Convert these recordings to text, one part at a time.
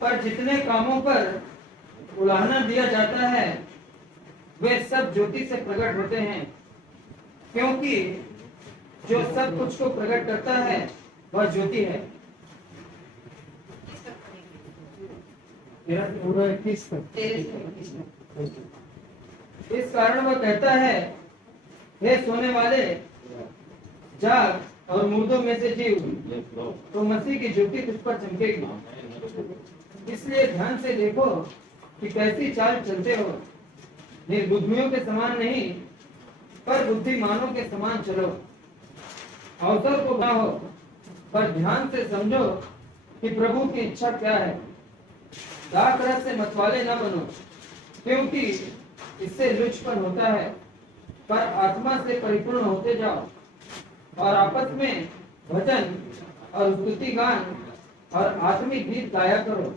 पर जितने कामों पर उलाहना दिया जाता है वे सब ज्योति से प्रकट होते हैं, क्योंकि जो सब कुछ को प्रकट करता है वह ज्योति है। इस कारण वह कहता है, हे सोने वाले जाग और मुर्दों में से जीव, तो मसीह की ज्योति तुझ पर चमकेगी। इसलिए ध्यान से देखो कि कैसी चाल चलते हो, निर्बुद्धियों के समान नहीं पर बुद्धिमानों के समान चलो। अवसर को हो पर ध्यान से समझो कि प्रभु की इच्छा क्या है। दाख रस से मतवाले न बनो, क्योंकि इससे लुचपन होता है, पर आत्मा से परिपूर्ण होते जाओ और आपस में भजन और स्तुति गान और आत्मिक गीत गाया करो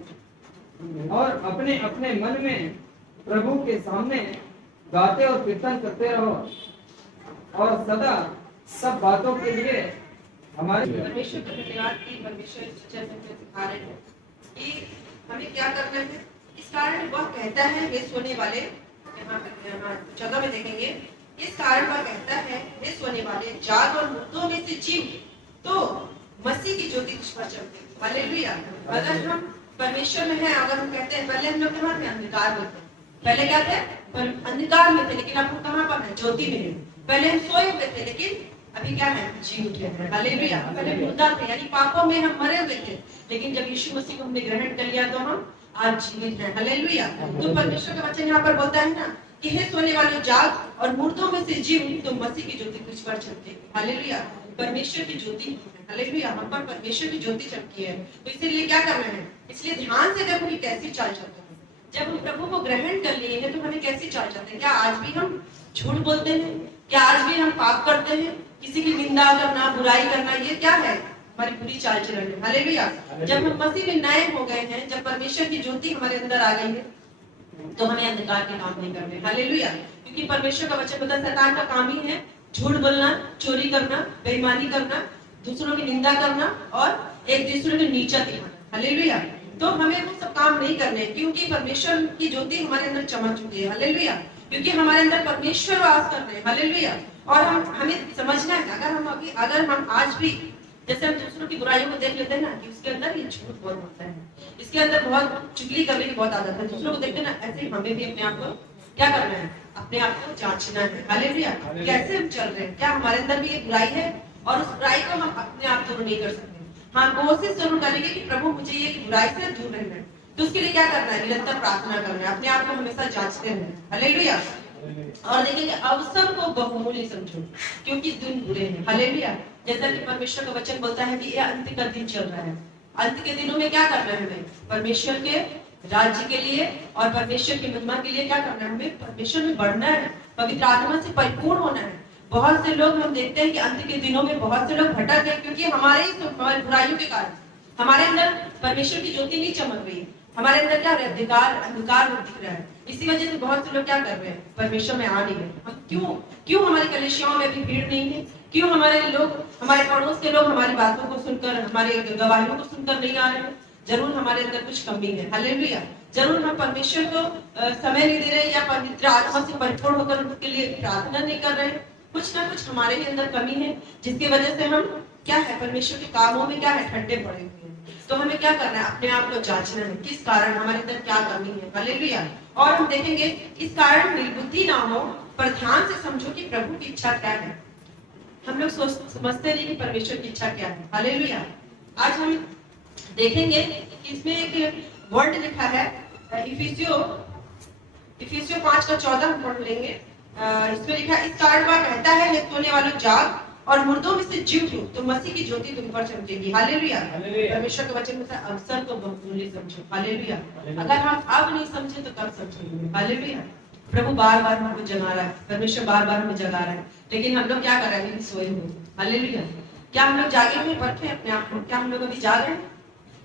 और अपने अपने मन में प्रभु के सामने गाते और कीर्तन करते रहो और सदा सब बातों के लिए हमारे परमेश्वर को धन्यवाद की परमेश्वर सिखा रहे हैं कि हमें क्या करना है। इस कारण वह कहता है, वे सोने वाले, यहाँ जगह में देखेंगे, इस कारण वह कहता है, वे सोने वाले जाग और मुर्दों में से जीव, तो मसीह की ज्योति तुझ पर चमके। हालेलुया। अगर हम परमेश्वर में हैं, अगर हम कहते हैं, पहले हम लोग कहाँ थे? अंधकार में थे। पहले क्या थे? अंधकार में थे, लेकिन अब हम कहाँ पर हैं? ज्योति में हैं। पहले हम सोए हुए थे, लेकिन अभी क्या है? जी उठे हैं। हालेलुया। पहले मुर्दा थे, यानी पापों में हम मरे हुए थे, लेकिन जब यीशु मसीह को हमने ग्रहण कर लिया तो हम आज जीवित हैं। हालेलुया। तो परमेश्वर का वचन यहाँ पर बोलता है ना कि हे सोने वाले जाग और मुर्दों में से जीव, तो मसीह की ज्योति तुझ पर चमकेगी। हालेलुया। परमेश्वर की ज्योति, हालेलुया, हम पर परमेश्वर की ज्योति चमकी है। तो इसीलिए क्या करना है? इसलिए ध्यान से देखो कि कैसी चाल चलते हैं। जब हम प्रभु को ग्रहण कर लिए हैं तो हमें कैसी चाल चलते हैं? क्या आज भी हम झूठ बोलते हैं? क्या आज भी हम पाप करते हैं? किसी की निंदा करना, बुराई करना, ये क्या है? हमारी बुरी चाल चलन है। हालेलुया। जब हम मसीह में नए हो गए हैं, जब परमेश्वर की ज्योति हमारे अंदर आ गई है, तो हमें अंधकार के काम नहीं करने। हालेलुया। क्योंकि परमेश्वर का वचन बताता है, शैतान का काम ही है झूठ बोलना, चोरी करना, बेईमानी करना, दूसरों की निंदा करना और एक दूसरे को नीचा दिखाना। हालेलुया। तो हमें वो सब काम नहीं करने, क्योंकि परमेश्वर की ज्योति हमारे अंदर चमक चुकी है। हालेलुया। क्योंकि हमारे अंदर परमेश्वर वास कर रहे हैं। हालेलुया। और हमें समझना है, अगर हम आज भी जैसे हम दूसरों की बुराइयों को देख लेते हैं ना कि उसके अंदर ये झूठ बहुत होता है, इसके अंदर बहुत चुगली करने की बहुत आदत है, दूसरों को देखते ना, ऐसे ही हमें भी अपने आप को क्या करना है? अपने आप को जांचना है। हालेलुया। कैसे हम चल रहे हैं? क्या हमारे अंदर भी ये बुराई है? और उस बुराई को हम अपने आप दूर नहीं कर सकते। हाँ, कोशिश जरूर करेंगे कि प्रभु मुझे ये बुराई से दूर रहना है, तो उसके लिए क्या करना है? निरंतर प्रार्थना करना है, अपने आप को हमेशा जांचते रहना है। हालेलुया। और देखेंगे अवसर को बहुमूल्य समझो, क्योंकि दिन बुरे हैं। हालेलुया। जैसा कि परमेश्वर का वचन बोलता है कि ये अंत का दिन चल रहा है। अंत के दिनों में क्या करना है हमें? परमेश्वर के राज्य के लिए और परमेश्वर की महिमा के लिए क्या करना है? हमें परमेश्वर में बढ़ना है, पवित्र आत्मा से परिपूर्ण होना है। बहुत से लोग हम देखते हैं कि अंत के दिनों में बहुत से लोग भटक गए, क्योंकि हमारे बुराइयों के कारण हमारे अंदर परमेश्वर की ज्योति नहीं चमक रही है। हमारे अंदर क्या अंधकार दिख रहा है। इसी वजह से बहुत से लोग क्या कर रहे हैं? परमेश्वर में आ नहीं रहे। हम क्यों हमारी कलीसियाओं में अभी भीड़ नहीं है? क्यों हमारे लोग, हमारे पड़ोस के लोग हमारी बातों को सुनकर, हमारे गवाहियों को सुनकर नहीं आ रहे हैं? जरूर हमारे अंदर कुछ कमी है। हालेलुया। जरूर हम परमेश्वर को समय नहीं दे रहे या पवित्र आत्मा से परिपूर्ण होकर उनके लिए प्रार्थना नहीं कर रहे हैं। कुछ ना कुछ हमारे ही अंदर कमी है, जिसकी वजह से हम क्या है? परमेश्वर के कामों में क्या है? ठंडे पड़े हुए हैं। तो हमें क्या करना है? अपने आप को जांचना है, किस कारण हमारे अंदर क्या कमी है। हालेलुया। और हम देखेंगे इस कारण निर्बुद्धि ना हो, पर ध्यान से समझो कि प्रभु की इच्छा क्या है। हम लोग समझते नहीं कि परमेश्वर की इच्छा क्या है। हालेलुया। आज हम देखेंगे कि इसमें एक वर्ड लिखा है, इफिसियों 5:14 हम पढ़ लेंगे। इसमें लिखा है, इस कारण वह कहता है, हे सोने वालों जाग और मुर्दों में से जीव उठो, तो मसीह की ज्योति तुम पर चमकेगी। हालेलुया। परमेश्वर का वचन में अवसर को बहुमूल्य समझो। हालेलुया। अगर हम अब नहीं समझे तो कब समझेंगे? हालेलुया। प्रभु बार बार हमको जगा रहा है, परमेश्वर बार बार हमें जगा रहा है, लेकिन हम लोग क्या कर रहे हैं? सोए हुए। हालेलुया। क्या हम लोग जागे हुए परखे अपने आप को? क्या हम लोग अभी जाग रहे हैं?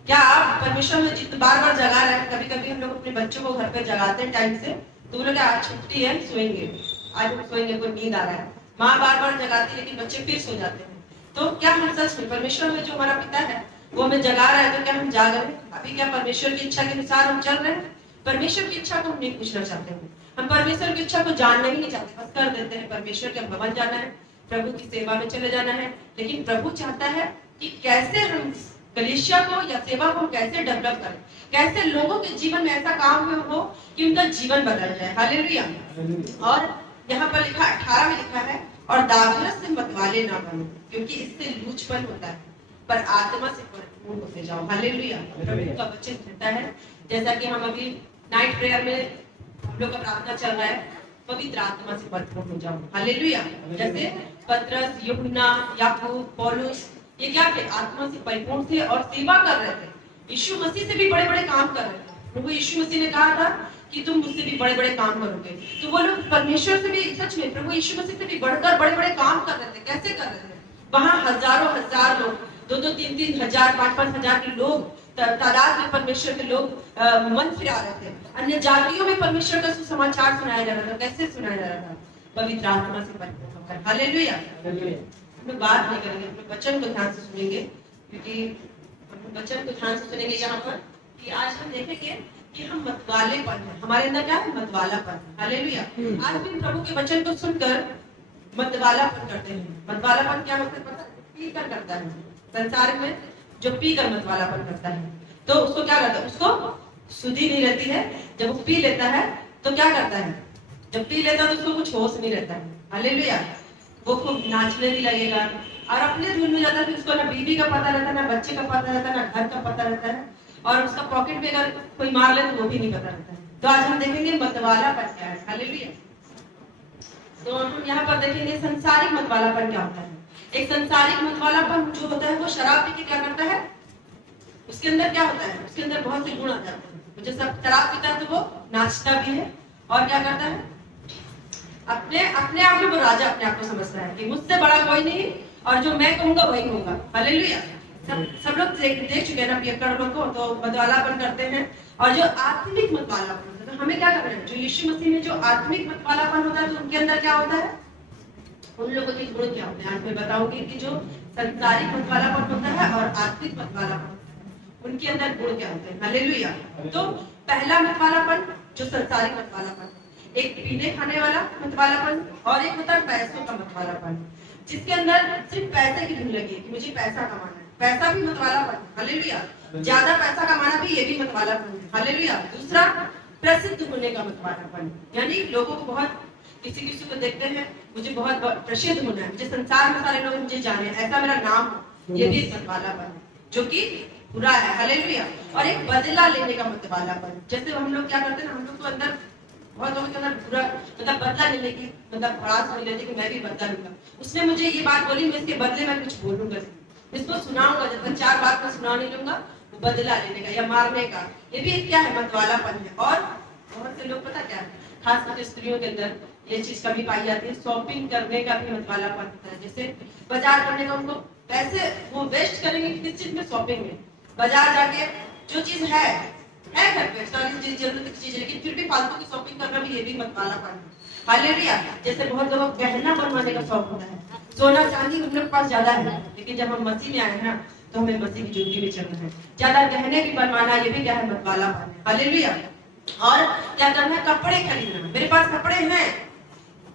क्या आप परमेश्वर में जितने बार बार जगा रहे हैं? कभी कभी हम लोग अपने बच्चों को घर पे जगाते हैं टाइम से, तो वो लोग आज छुट्टी है, सोएंगे, आज हम सोएंगे, कोई नींद आ रहा है, माँ बार बार जगाती है लेकिन बच्चे फिर सो जाते हैं। तो क्या हम सच में परमेश्वर में जो हमारा पिता है वो हमें जगा रहा है, तो क्या हम जाग रहे हैं? अभी क्या परमेश्वर की इच्छा के अनुसार हम चल रहे हैं? परमेश्वर की इच्छा को हम नहीं पूछना चाहते हैं, हम परमेश्वर की इच्छा को जानना ही नहीं चाहते, बस कर देते हैं परमेश्वर के भवन जाना है, प्रभु की सेवा में चले जाना है। लेकिन प्रभु चाहता है कि कैसे हम कलीसिया को या सेवा को कैसे डेवलप करें, कैसे लोगों के जीवन में ऐसा काम हो कि उनका जीवन बदल जाए। हालेलुया। और यहाँ पर लिखा 18 में लिखा है, और दाखरस से मतवाले ना बनो, क्योंकि इससे लूचपन होता है, पर आत्मा से परिपूर्ण होते जाओ। हालेलुया। प्रभु का वचन कहता है, जैसा कि हम अभी नाइट प्रेयर में हम लोग का प्रार्थना चल रहा है, पवित्र आत्मा से परिपूर्ण हो जाओ। हालेलुया। जैसे पतरस, यूहन्ना, याकूब, पौलुस, ये क्या थे? आत्मा से परिपूर्ण थे और सेवा कर रहे थे, यीशु मसीह से भी बड़े बड़े काम कर रहे थे। प्रभु यीशु मसीह ने कहा था कि तुम मुझसे भी बड़े बड़े काम करोगे, तो वो लोग परमेश्वर से भी, सच में प्रभु यीशु मसीह से भी बढ़कर बड़े बड़े काम कर रहे थे। कैसे कर रहे थे? वहां हजारों हजार लोग, 2-2, 3-3 हजार, 5-5 हजार के लोग तादाद में परमेश्वर के लोग मन फिरा रहे थे। अन्य जातियों में परमेश्वर का सुसमाचार सुनाया जा रहा था। कैसे सुनाया जा रहा था? पवित्र आत्मा से परिपूर्ण होकर। हालेलुया। हम लोग बात नहीं करेंगे, हम लोग वचन को ध्यान से सुनेंगे, क्योंकि हम लोग वचन को ध्यान से सुनेंगे यहाँ पर कि आज हम देखेंगे कि हम मतवालेपन है, हमारे अंदर क्या है? मतवालापन। हालेलुया। आज भी प्रभु के वचन को सुनकर मतवालापन करते हैं। मतवालापन क्या होता है पता है? पीकर करता है। संसार में जो पीकर मतवालापन करता है, तो उसको क्या करता है? उसको सुधि नहीं रहती है। जब वो पी लेता है तो क्या करता है? जब पी लेता है तो उसको कुछ होश नहीं रहता है। हालेलुया। वो खूब नाचने भी लगेगा और अपने धुन में जाता है, फिर उसको ना बीवी का पता रहता है, ना बच्चे का पता रहता है, ना घर का पता रहता है, और उसका पॉकेट में अगर कोई मार ले तो वो भी नहीं पता रहता है। तो आज हम देखेंगे मतवालापन क्या है। हालेलुया। तो हम यहाँ पर देखेंगे संसारिक मतवालापन क्या होता है। एक संसारिक मतवालापन जो होता है वो शराब पी के क्या करता है? उसके अंदर क्या होता है? उसके अंदर बहुत से गुण आ जाते हैं। जैसे शराब पीता है तो वो नाचता भी है और क्या करता है? अपने आप में वो राजा अपने आप को समझता है कि मुझसे बड़ा कोई नहीं और जो मैं कहूंगा वही होगा। हालेलुया। सब लोग देख चुके हैं ना पियक्कड़ों को, तो मतवालापन करते हैं। और जो आत्मिक मतवालापन होता है, तो हमें क्या करना है? जो यीशु मसीह में जो आत्मिक मतवालापन होता है, तो उनके अंदर क्या होता है? उन लोगों के गुण क्या होते हैं? आज मैं बताऊंगी कि जो संसारिक मतवालापन होता है और आत्मिक मतवालापन, उनके अंदर गुण क्या होते हैं। हालेलुया। तो पहला मतवालापन जो संसारिक मतवालापन, एक पीने खाने वाला मतवालापन और एक होता है पैसों का मतवालापन, जिसके अंदर सिर्फ पैसे की धुन लगी कि मुझे पैसा कमाना है। पैसा भी मतवालापन। हालेलुया। ज्यादा पैसा कमाना भी ये भी मतवालापन है। हालेलुया। दूसरा प्रसिद्ध होने का मतवालापन, यानी लोगों को बहुत, किसी को देखते हैं मुझे बहुत प्रसिद्ध होना है, मुझे संसार में सारे लोग मुझे जाने, ऐसा मेरा नाम हो, ये भी मतवालापन है जो कि बुरा है। हालेलुया। और एक बदला लेने का मतवालापन, जैसे हम लोग क्या करते हैं ना, हम लोग तो अंदर बहुत लोगों के अंदर बुरा मतलब बदला लेने की भड़ास हो लेती कि मैं भी बदला लूंगा, उसने मुझे ये बात बोली, मैं इसके बदले में कुछ बोलूंगा, इसको सुनाऊंगा, जब तक 4 बात मैं सुना नहीं लूंगा, वो बदला लेने का या मारने का, ये भी क्या है? मतवालापन है। और बहुत से लोग पता क्या है, खास करके स्त्रियों के अंदर ये चीज कभी पाई जाती है, शॉपिंग करने का भी मतवालापन होता है। जैसे बाजार करने का, उनको पैसे वो वेस्ट करेंगे किस चीज में? शॉपिंग में। बाजार जाके जो चीज है घर पे सारी चीज, जरूरत की चीज, लेकिन फिर भी फालतू की शॉपिंग करना भी ये भी मतवालापन है। हालेलुया। जैसे बहुत लोगों को गहना बनवाने का शौक होता है, सोना चांदी हम लोग पास ज्यादा है, लेकिन जब हम मसीह में आए हैं ना, तो हमें मसीह की ज्योति में चलना है। ज्यादा गहने भी बनवाना, ये भी क्या है? मतवालापन है। हालेलुया। और क्या करना है? कपड़े खरीदना। मेरे पास कपड़े हैं,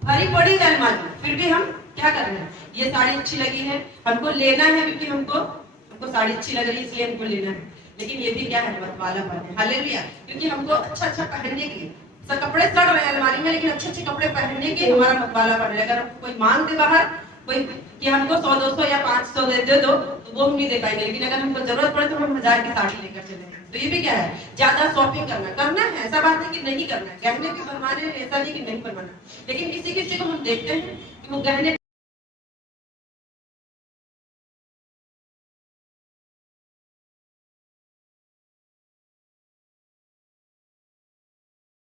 भरी पड़ी है अलमारी, फिर भी हम क्या कर रहे हैं? ये साड़ी अच्छी लगी है, हमको लेना है, क्योंकि हमको साड़ी अच्छी लग रही है इसलिए हमको लेना है, लेकिन ये भी क्या है? मतवालापन है। हालेलुया। क्योंकि हमको अच्छा पहनने के सब कपड़े सड़ रहे हैं अलमारी में, लेकिन अच्छे कपड़े पहनने के हमारा मतवालापन है। अगर कोई मांग दे बाहर कोई कि हमको 100-200 या 500 दे दो, तो वो हम नहीं दे पाएंगे, लेकिन अगर हमको जरूरत पड़े तो हम 1000 की साड़ी लेकर चलेंगे। तो ये भी क्या है? ज्यादा शॉपिंग करना है, ऐसा बात है कि नहीं करना है, गहने भी बनवाने, ऐसा नहीं कि नहीं बनवाना, लेकिन किसी को हम देखते हैं कि वो गहने